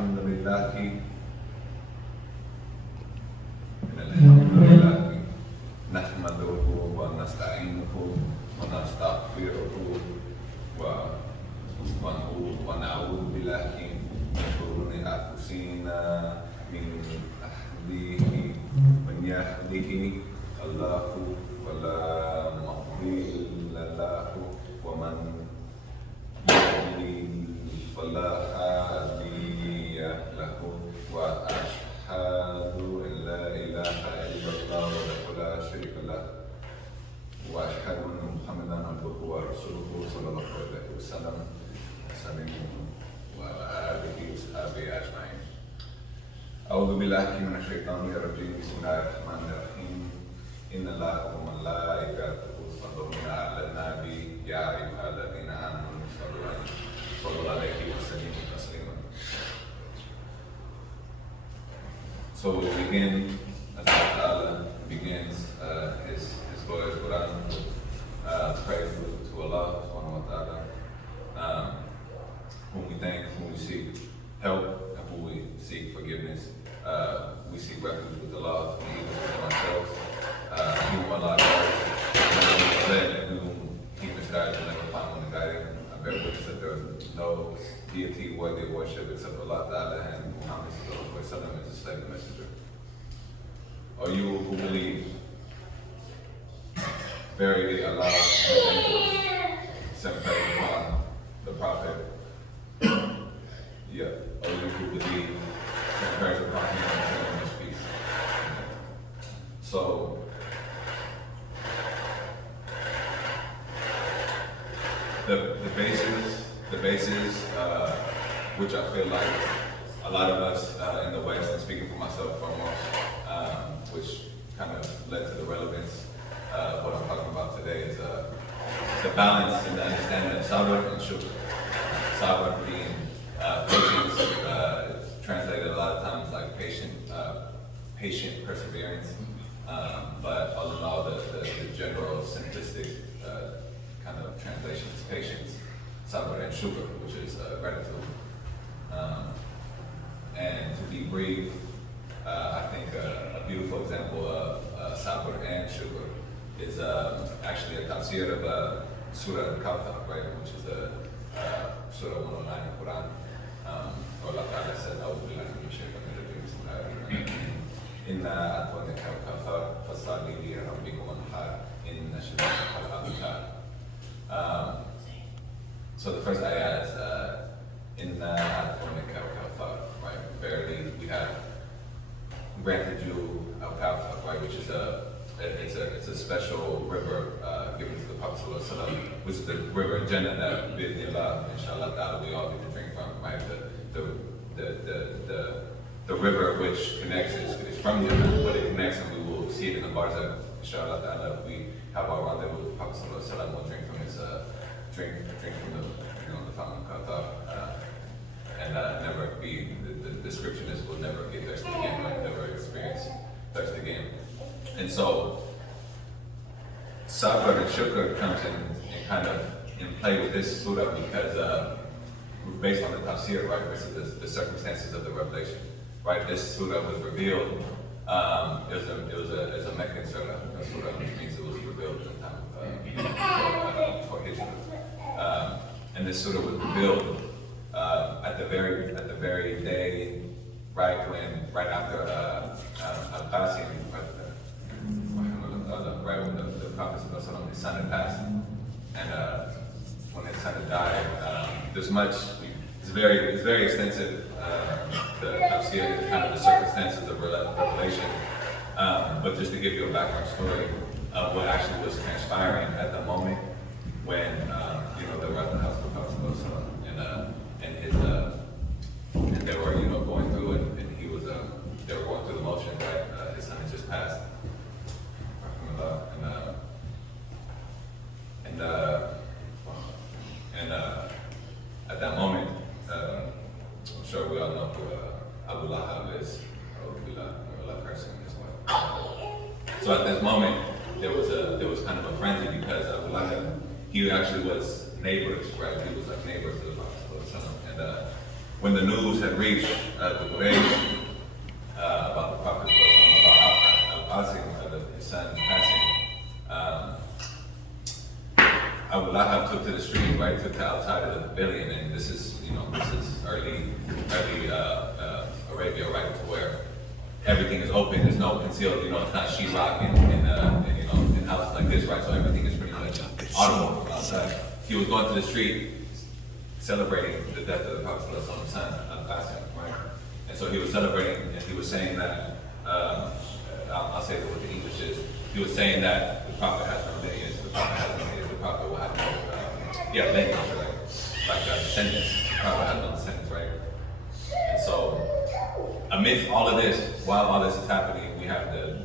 الحمد لله نحمده ونستعينه ونستغفره ونعوذ بالله من شرور أنفسنا من يهده الله فلا مضل له ومن يضلل فلا هادي له وأشهد أن لا إله إلا الله وحده لا شريك له وأشهد أن محمدا عبده ورسوله صلى الله عليه وسلم وعلى آله وصحبه أجمعين. أعوذ بالله من الشيطان الرجيم. بسم الله الرحمن الرحيم. إن الله وملائكته يصلون على النبي يا أيها الذين آمنوا صلوا عليه وسلموا تسليما. So we begin, as Allah begins His glorious Quran, praise to Allah subhanahu wa ta'ala, whom we thank, whom we seek help, and whom we seek forgiveness. We seek refuge with Allah from evil within ourselves. Whom Allah led and whom He misguided and never found one to guide him. I bear witness that there is no deity worthy of worship except Allah Ta'ala, and Muhammad sallallahu alaihi wasallam is His slave messenger. O you who believe, verily Allah sent praise upon the Prophet. Yeah, O you who believe, sent praise upon him and his peace. So, the basis, which I feel like a lot of us in the West, and speaking for myself foremost, which kind of led to the relevance of what I'm talking about today, is the balance and the understanding of sabr and shukr. Sabr being patience, it's translated a lot of times like patient perseverance, but all in all, the general simplistic kind of translation is patience, sabr and shukr, which is gratitude. And to be brief, I think a beautiful example of sabr and shukr is actually a tafsir of Surah Al-Kawthar, right, which is the Surah 109 in Quran. Allah Ta'ala said, "A'udhu billahi minash shaitanir rajim. Bismillahir rahmanir rahim. Inna a'tainaka al-kawthar fasalli li rabbika wanhar. Inna shani'aka al-abtar." So the first ayah is Inna a'tainaka al-kawthar, right? Verily we have granted you al-kawthar, right, which is it's a special river given to the Prophet ﷺ, which is the river in Jannah that bi'idhnillah, inshallah ta'ala, we all get to drink from, right? The river which connects is from Jannah, but it connects and we will see it in the barzakh, inshallah ta'ala. If we have our rendezvous with the Prophet ﷺ, we'll drink from his drink from the fountain of Kawthar, and never be, the description is we'll never get thirsty again, right? Never experience thirst again. And so sabr and shukr comes in kind of in play with this surah because based on the tafsir, right, versus the circumstances of the revelation, right? This surah was revealed. It was a Meccan surah, which means it was revealed in the time for Hijrah. And this surah was revealed at the very day, right after Al-Qasim, right when the Prophet his son had passed, and when his son had died, it's very extensive, the tafsir, kind of the circumstances of revelation, but just to give you a background story of what actually was transpiring at the moment when they were at the house of the Prophet and they were going through it, and they were going through the motion, right? His son had just passed. And at that moment, I'm sure we all know who Abu Lahab is. So at this moment, there was kind of a frenzy because Abu Lahab, he actually was neighbors, right? He was like neighbors to the Prophet, when the news had reached the Quraysh about the Prophet, about Al-Qasim, his son passing, Abu Lahab took to the street, right, took to outside of the pavilion, and this is early Arabia, right, to where everything is open, there's no concealed, it's not sheetrock in houses like this, right, so everything is pretty much audible from outside. He was going through the street celebrating the death of the Prophet's son, Al-Qasim, right, and so he was celebrating, and he was saying that, I'll say what the English is, he was saying that the Prophet has no lineage, the Prophet will have no, lineage, right? Like descendants. The Prophet has no descendants, right? And so, amidst all of this, while all this is happening, we have the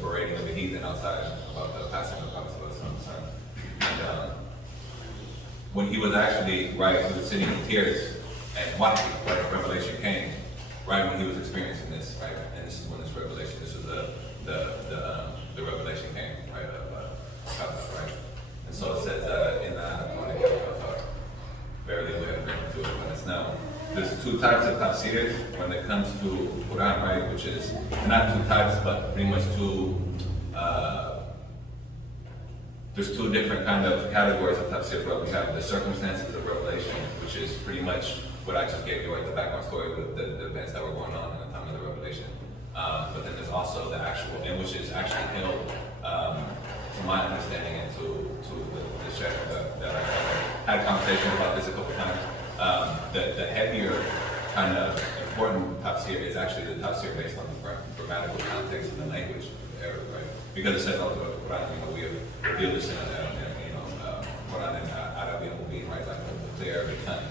berating of the heathen outside about the passing of the Prophet. And when he was actually, right, he was sitting in tears and watching, right, revelation came, right, when he was experiencing this, right? And this is when this revelation, this was the revelation came, right, right? And so it says in barely we have written to it when it's now. There's two types of tafsirs when it comes to Quran, right, which is not two types, but pretty much there's two different kind of categories of tafsirs. Where we have the circumstances of revelation, which is pretty much what I just gave you, right, the background story with the events that were going on in the time of the revelation. But then there's also the actual, and which is actually held, to my understanding, and to the share that I had conversations about this a couple times. The heavier kind of important tafsir is actually the tafsir based on the grammatical context and the language of the Arabic, right? Because it says all throughout the Quran, we have revealed this in Quran and Arabic will be, right, like the clear Arabic tongue.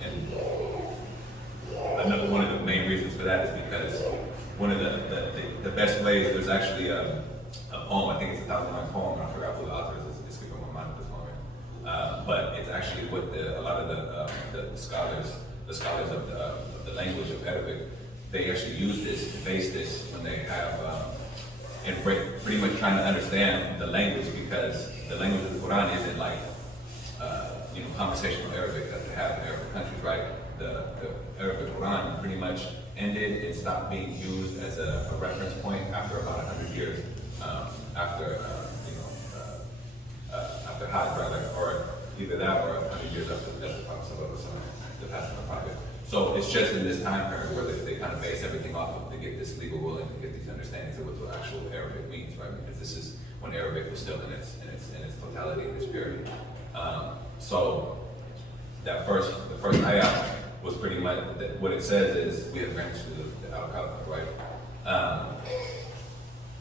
And one of the main reasons for that is because one of the best ways, there's actually a poem, I think it's a 1,000-line poem, I forgot who the author is, it's skipping my mind at this moment. But it's actually what a lot of the scholars of the language of Arabic, they actually use this to base this when they have, and pretty much trying to understand the language, because the language of the Quran isn't like, conversational Arabic that they have in Arabic countries, right? The Arabic Quran pretty much ended and stopped being used as a reference point after about 100 years, after Hajj, rather, or either that or 100 years after the death of the Prophet, the passing of the Prophet. So it's just in this time period where they kind of base everything off of to get this legal ruling, to get these understandings of what the actual Arabic means, right? Because this is when Arabic was still in its totality, in its purity. So the first ayah was pretty much what it says is we have granted you the al-Kafir, right?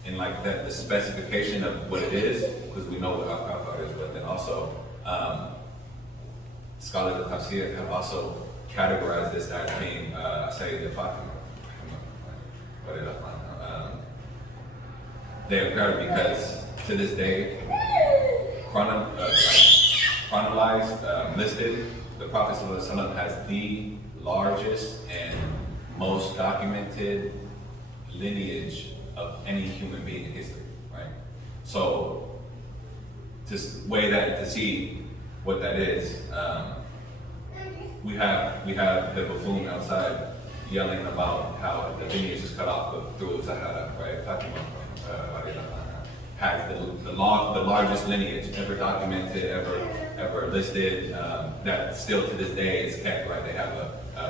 And like that, the specification of what it is, because we know what al-Kafir is, but then also scholars of tafsir have also categorized this as being, say, the Fatima. They have grabbed because to this day, chronologized, listed, the Prophet ﷺ has the largest and most documented lineage of any human being in history, right? So to weigh that, to see what that is, we have the buffoon outside yelling about how the lineage is cut off through Zahara, right? Fatima has the largest lineage ever documented, ever listed, that still to this day is kept, right? They have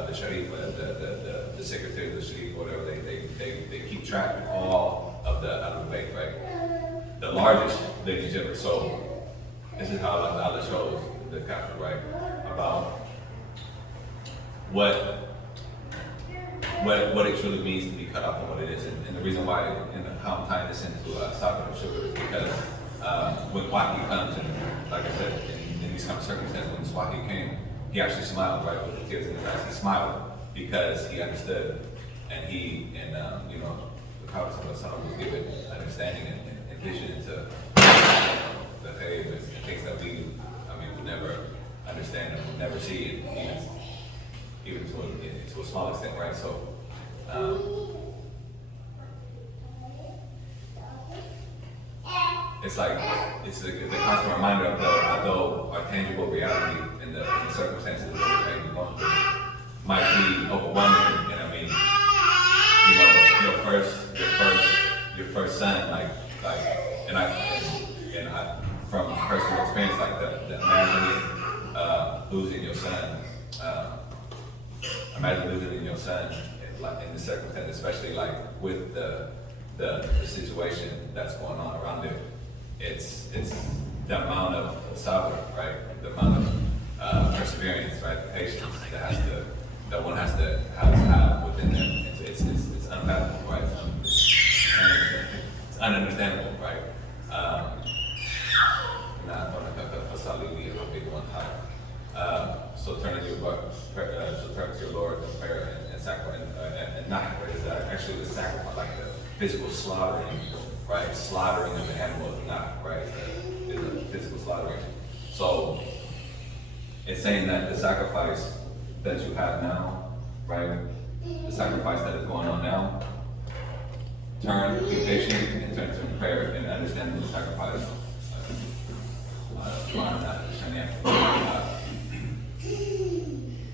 the Sharif, the secretary of the Sharif, whatever, they keep track of all of the Ahlul Bayt, right? The largest lineage ever. So this is how Allah shows the Kafir, right? About what it truly means to be cut off and what it is. And the reason why, and how I'm tying this into Sabbath and Sugar is because when Wahi comes, and like I said, in these kind of circumstances, when Wahi came, he actually smiled, right, with the tears in his eyes. He smiled because he understood, and the Prophet was given understanding and vision into the faith and things that we would never understand and would never see, even to a small extent, right? So, it's like, it's a constant reminder of although our tangible reality in the circumstances of what you're going through might be overwhelming. And I mean, you know, your first son, and I, from personal experience, like the imagining losing your son, imagine losing your son, like in the circumstance, especially like with the situation that's going on around it. It's the amount of sabr, right? The amount of perseverance, right? The patience that one has to have within them. It's unfathomable, right? It's ununderstandable, right? So turn to your Lord in prayer and sacrifice, and not is actually the sacrifice, like the physical slaughtering, right? Slaughtering of an animal is not right. It's a physical slaughtering. So it's saying that the sacrifice that you have now, right? The sacrifice that is going on now, be patient and turn to prayer and understand the sacrifice.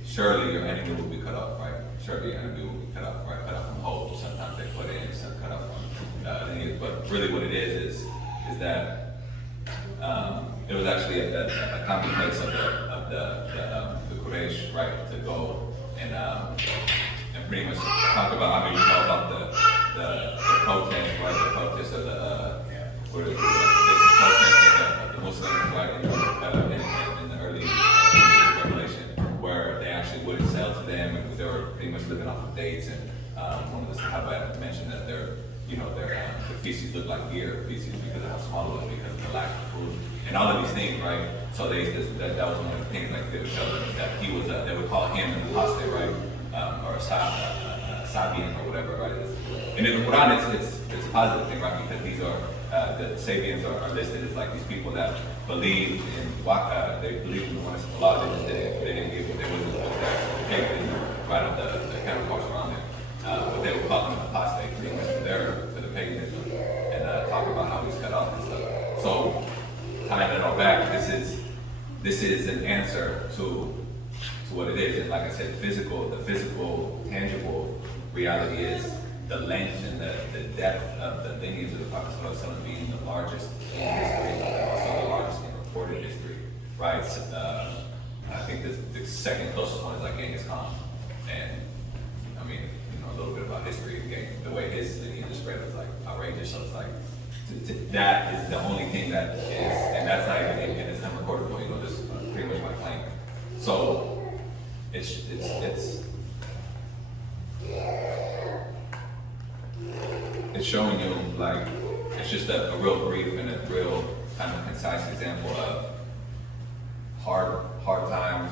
Surely your enemy will be cut off, right? Surely your enemy will be cut off, right? Cut off from hope. Sometimes they put in, some cut off from lineage. But really what it is that it was actually a common place of the Quraysh, right? To go and pretty much talk about, I mean, you know about the protest, right? The protest of the protest of the Muslims, right? In the early Revelation, where they actually wouldn't sell to them, and they were pretty much living off of dates. And one of the Sahaba mentioned that their feces looked like deer feces because of how small it was, because of the lack of food, and all of these things, right? So that was one of the things, like they would tell them that he was they would call him an apostate, right? Or a Sabian or whatever, right? And in the Quran, it's a positive thing, right? Because these are the Sabians are listed as like these people that believed in they believed in the oneness of Allah. They didn't give what they wasn't they didn't right up the counterparts around them. But they were calling them apostate, pretty much to the paganism, and talk about how he's cut off and stuff. So tying it all back, this is an answer to what it is. And like I said, the physical, tangible reality is the length and the depth of the lineage of the Prophet being the largest in history, but also the largest in recorded history, right? I think the second closest one is like Genghis Khan. And I mean, a little bit about history, the way his lineage is spread was like outrageous. So it's like, that is the only thing that is, and that's not even, and it's unrecordable, this is pretty much my claim. So it's showing you, like, it's just a real brief and a real kind of concise example of hard times,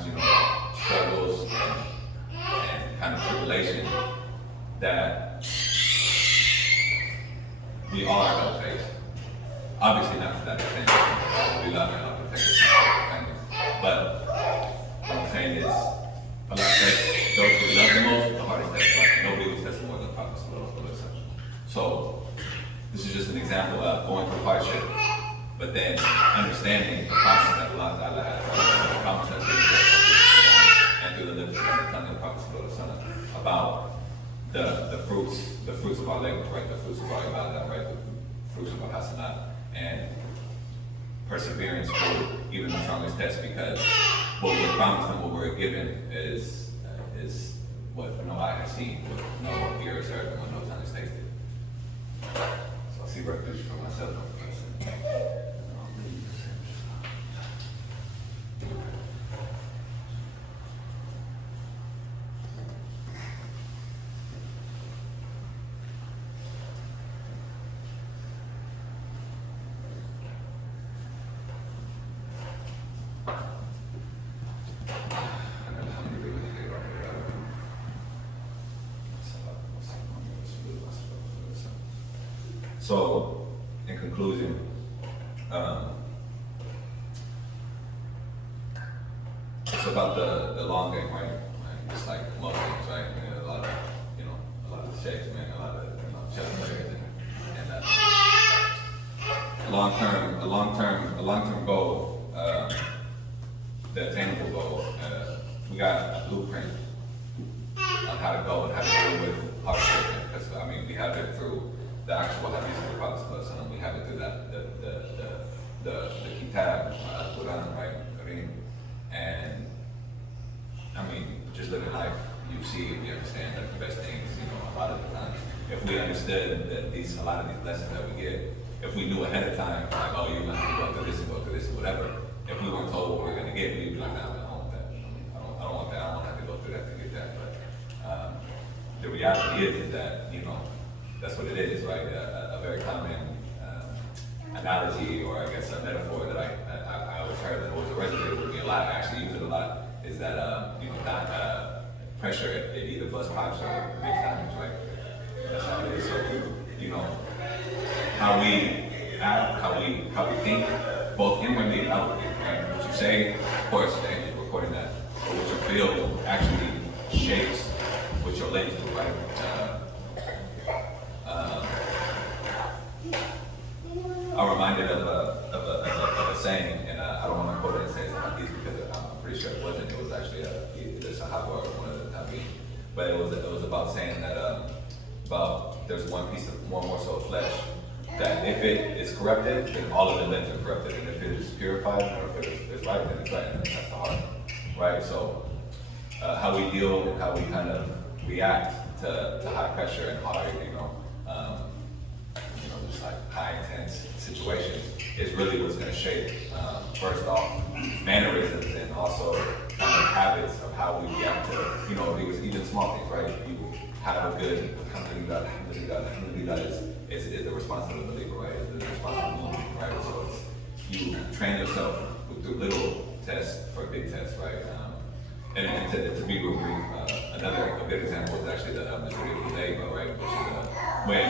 struggles and kind of tribulation that we all are going to face. Obviously not to that extent. We love and Allah protect us and family. But what I'm saying is, Allah says those who love the most, the hardest test. Like, nobody was tested more than the Prophet. So this is just an example of going through hardship, but then understanding the promise that Allah has, the promise that's given and through the lips of the tongue of the Prophet about the fruits of our labor, right? The fruits of our ibadah, right? The fruits of our hasanat, and perseverance through even the strongest test, because what we're promised and what we're given is what no eye has seen, what no ear has heard, and what no tongue has tasted. So I see refuge for myself. So, in conclusion, it's about the long game, right? It's like most things, right? A lot of shakes, man, a lot of chess players, and a long-term goal the attainable goal, we got a blueprint on how to go and how to deal with hardship. Because I mean, we have it through the actual hadith of the Prophet, and we have it through that the kitab, Al-Quran, right? Kareem. And I mean, just living life, you see, we understand that the best things, a lot of the times, if we understood that a lot of these lessons that we get, if we knew ahead of time, like, oh, you're going to go through this and go through this and whatever, if we weren't told what we're going to get, we'd be like, nah, I don't want that. I don't want that. I don't want to have to go through that to get that. But the reality is that, that's what it is, right? A very common analogy, or I guess a metaphor that I always heard that always resonated with me a lot. I actually use it a lot. Is that pressure? It either busts pipes or it makes damage, right? That's how it is. So how we act, how we think, both inwardly and outwardly, right? What you say, of course, the angel's recording that, but what you feel actually shapes what your lens do, right? I'm reminded of a saying, and I don't want to quote it and say it's not these because I'm pretty sure it wasn't. It was actually either Sahaba or one of the Tabi'in. But it was about saying that about there's one morsel of flesh that if it is corrupted, then all of the limbs are corrupted, and if it is purified or if it is right, then it's right, and that's the heart, right? So how we deal and how we kind of react to high pressure and hard, just like high intense situations is really what's going to shape, first off, mannerisms and also kind of habits of how we react to, even small things, right? You have a good alhamdulillah is the responsible believer, right? It's the responsible movement, right? So you train yourself through little tests for big tests, right? And to be real brief, a good example is actually the Vallejo, right? Which is when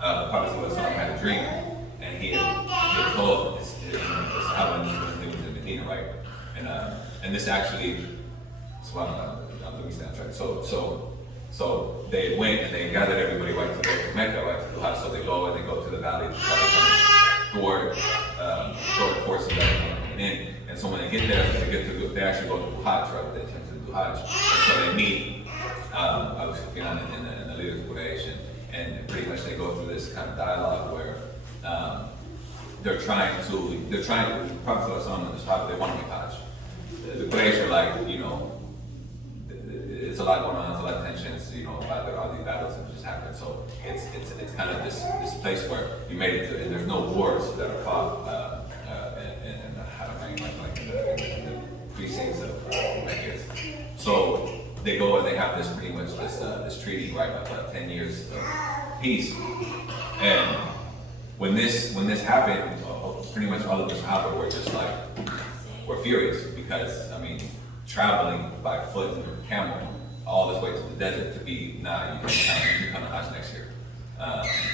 the Prophet had a dream, and he had told his Sahaba when he was in Medina, right? And this actually, let me stand right. So they went and they gathered everybody right to go to Mecca, right to the Hajj. So they go to the valley to try to thwart the forces that are coming in. And so when they get there, they actually go to Hajj, right? They attempt to do Hajj. And so they meet Abu Sufyan and the leaders of Quraysh, and pretty much they go through this kind of dialogue where they're trying to, the Prophet and the Sahaba, they want to make Hajj. The Quraysh are like, it's a lot going on, it's a lot of tensions, all these battles have just happened. So it's kind of this place where you made it to, and there's no wars that are fought in the precincts of Mecca. So they go and they have this pretty much this treaty, right, of 10 years of peace. And when this happened, pretty much all of the Sahaba were just like, were furious because, traveling by foot and camel all this way to the desert to be, you come to Hajj next year.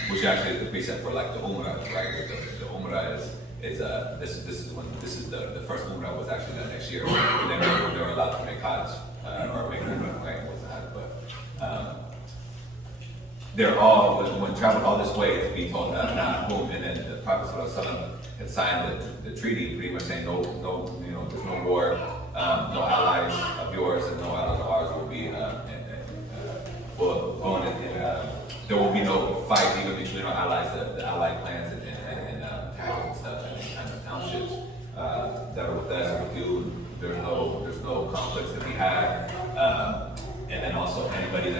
Which actually is the precept for like the Umrah, right? The Umrah is the first Umrah was actually done next year. And then they were allowed to make Hajj, or make Umrah, right? It wasn't Hajj, but they're all, when traveled all this way to be told that, boom, and then the Prophet had signed the treaty, pretty much saying no, there's no war, no allies of yours and no allies of ours will be, there will be no fight even between our allies, the allied clans and towns and stuff, and kind of townships that are with us and with you. There's no conflicts to be had, and then also anybody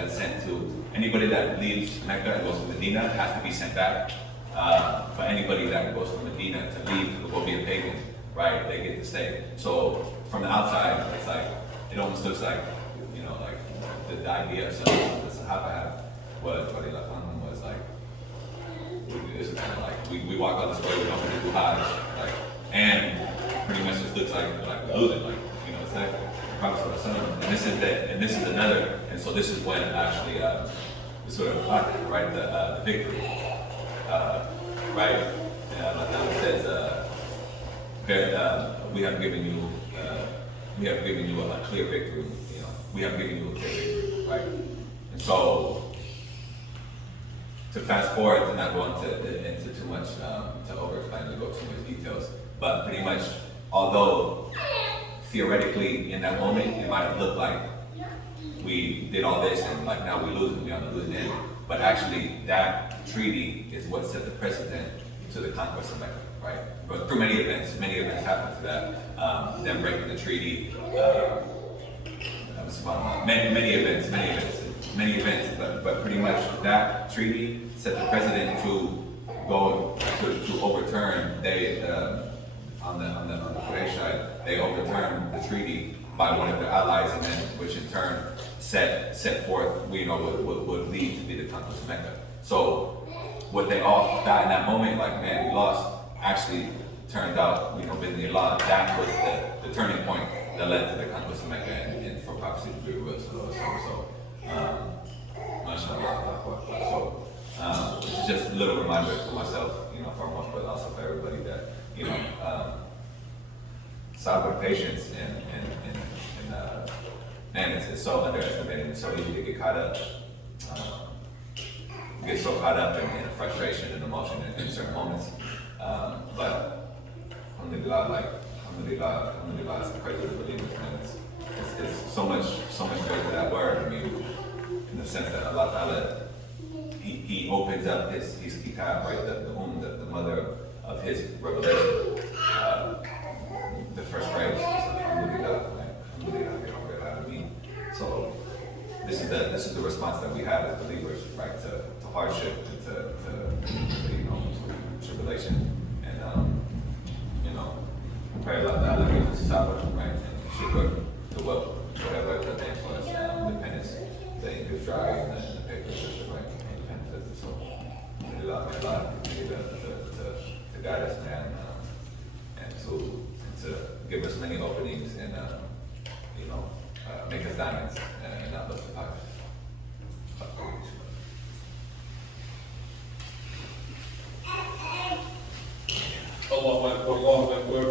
that leaves Mecca and goes to Medina has to be sent back. But anybody that goes to Medina to leave to go be a pagan, right? They get to stay. So from the outside, it's like it almost looks like the idea of something the Sahaba had was like this is kind of like we walk out this way, we don't want to do Hajj, and pretty much just looks like we're losing, it's like the Prophet and this is another, and so this is when actually the sort of right the victory, right? Allah says we have given you a clear victory. We have given you a clear victory, right? And so, to fast forward, to not go into too much, to over-explain, to go too much details, but pretty much, although theoretically, in that moment, it might look like we did all this and like now we're losing, we're on the losing end. But actually, that treaty is what set the precedent to the conquest of Mecca, right? But through many events happened to that. Them breaking the treaty, many events, but pretty much that treaty set the precedent to go to overturn. They on the Quraysh side, they overturned the treaty by one of their allies, and then which in turn set forth what would lead to be the conquest of Mecca. So what they all got in that moment, like man, we lost, actually turned out, bismillah, that was the turning point that led to the conquest of Mecca and for prophecy to be revealed. So, this is just a little reminder for myself, foremost, but also for everybody that, sabr, patience, and man, it's so underestimated. It's so easy to get caught up. Get so caught up in frustration and emotion in certain moments. But alhamdulillah, it's the praise of the believers, man. It's so much great to that word. I mean, in the sense that Allah Ta'ala, He opens up his kitab, right? The mother of his revelation. The first phrase is alhamdulillah, so this is the response that we have as believers, right? To hardship, to tribulation, and pray Allah Ta'ala gives us sabr, right? And shukr to whatever the name for us, the penance, the ink is dry, and the paper is right, and the pen is so. Allah continue to guide us, man, and to give us many openings and make us diamonds and not look for Allahu Akbar, Allahu Akbar.